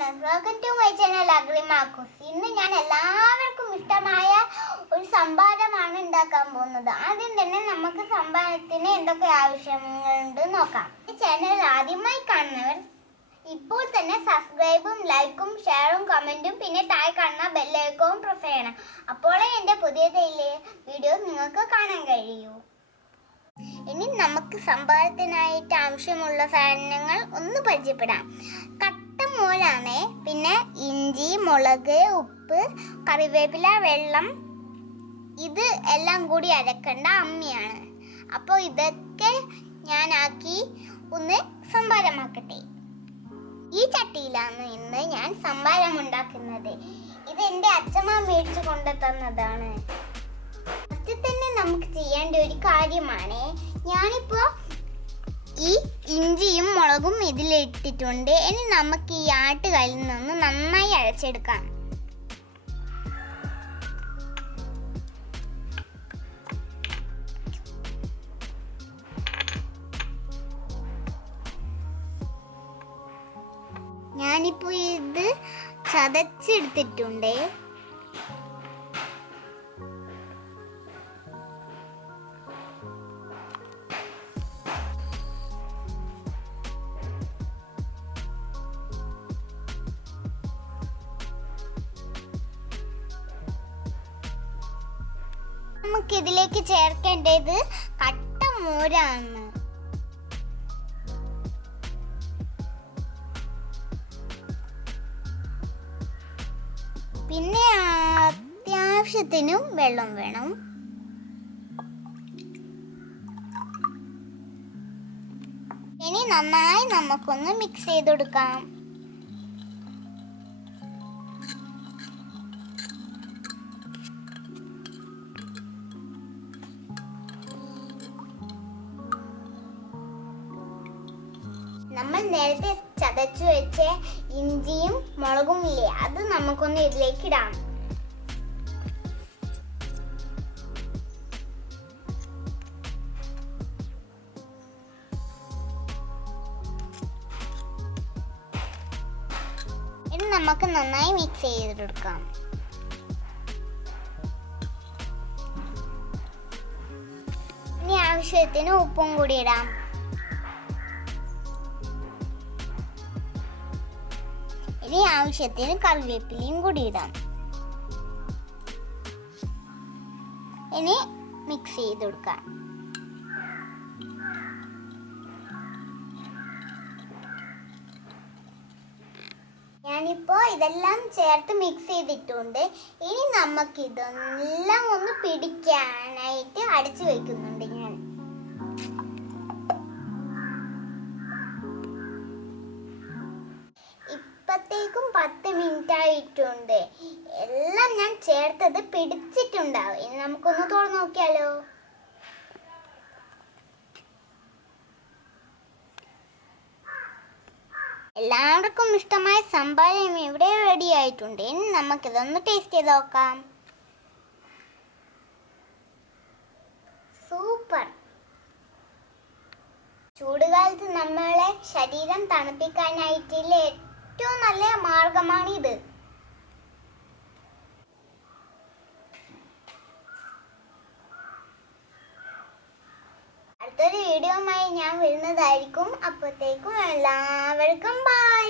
Welcome to my channel അഗ്രിമാക്കോസ് ഇന്ന് ഞാൻ എല്ലാവർക്കും ഇഷ്ടമായ ഒരു സംഭാരമാണ് ഉണ്ടാക്കാൻ പോകുന്നത്. ആദ്യം തന്നെ നമുക്ക് സംഭാരത്തിന് എന്തൊക്കെ ആവശ്യങ്ങളുണ്ട് നോക്കാം. ഈ ചാനൽ ആദ്യമായി കാണുന്നവർ ഇപ്പോൾ തന്നെ സബ്സ്ക്രൈബും ലൈക്കും ഷെയറും കമന്റും പിന്നെ താഴെ കാണുന്ന ബെല്ലൈക്കവും പ്രസ് ചെയ്യണം. അപ്പോഴേ എന്റെ പുതിയ വീഡിയോ നിങ്ങൾക്ക് കാണാൻ കഴിയൂ. ഇനി നമുക്ക് സംഭാരത്തിനായിട്ട് ആവശ്യമുള്ള സാധനങ്ങൾ ഒന്ന് പരിചയപ്പെടാം. കട്ടമോരാണ് പിന്നെ ഇഞ്ചി മുളക് ഉപ്പ് കറിവേപ്പില വെള്ളം. ഇത് എല്ലാം കൂടി അരക്കേണ്ട അമ്മിയാണ്. അപ്പോൾ ഇതൊക്കെ ഞാനാക്കി ഒന്ന് സംഭാരമാക്കട്ടെ. ഈ ചട്ടിയിലാണ് ഇന്ന് ഞാൻ സംഭാരം ഉണ്ടാക്കുന്നത് ഇത് എന്റെ അച്ഛമ്മ മേടിച്ചു കൊണ്ടു തന്നതാണ്. ഫസ്റ്റ് തന്നെ നമുക്ക് ചെയ്യേണ്ട ഒരു കാര്യമാണ്. ഞാനിപ്പോ ഈ ഇഞ്ചിയും മുളകും ഇതിലിട്ടിട്ടുണ്ട്. ഇനി നമുക്ക് ഈ ആട്ടുകാലിൽ നിന്ന് നന്നായി അരച്ചെടുക്കാം. ഞാനിപ്പോ ഇത് ചതച്ചെടുത്തിട്ടുണ്ട്. നമുക്ക് ഇതിലേക്ക് ചേർക്കേണ്ടത് കട്ട മോരാണ്. പിന്നെ അത്യാവശ്യത്തിനും വെള്ളം വേണം. ഇനി നന്നായി നമുക്കൊന്ന് മിക്സ് ചെയ്ത് കൊടുക്കാം നമ്മൾ നേരത്തെ ചതച്ചു വെച്ച ഇഞ്ചിയും മുളകും ഇല്ലേ അത് നമുക്കൊന്ന് ഇതിലേക്ക് ഇടാം. ഇത് നമുക്ക് നന്നായി മിക്സ് ചെയ്തെടുക്കാം. ഇനി ആവശ്യത്തിന് ഉപ്പും കൂടി ഇടാം. ഇനി ആവശ്യത്തിന് കറിവേപ്പിലയും കൂടി ഇടാം. ഇനി മിക്സ് ചെയ്ത് കൊടുക്കാം. ഞാനിപ്പോ ഇതെല്ലാം ചേർത്ത് മിക്സ് ചെയ്തിട്ടുണ്ട്. ഇനി നമുക്ക് ഇതെല്ലാം ഒന്ന് പിടിക്കാനായിട്ട് അടച്ചു വെക്കുന്നുണ്ട് ഞാൻ. ഇപ്പത്തേക്കും പത്ത് മിനിറ്റ് ആയിട്ടുണ്ട് എല്ലാം ഞാൻ ചേർത്തത് പിടിച്ചിട്ടുണ്ടാവും. ഇനി നമുക്കൊന്ന് തുറന്നു നോക്കിയാലോ? എല്ലാവർക്കും ഇഷ്ടമായ സംഭാരം ഇവിടെ റെഡി ആയിട്ടുണ്ട്. ഇനി നമുക്കിതൊന്ന് ടേസ്റ്റ് ചെയ്ത് നോക്കാം. സൂപ്പർ ചൂടുകാലത്ത് നമ്മളെ ശരീരം തണുപ്പിക്കാനായിട്ടുള്ള ഏറ്റവും നല്ല മാർഗമാണ് ഇത്. അടുത്തൊരു വീഡിയോയുമായി ഞാൻ വരുന്നതായിരിക്കും. അപ്പോഴത്തേക്കും എല്ലാവർക്കും ബൈ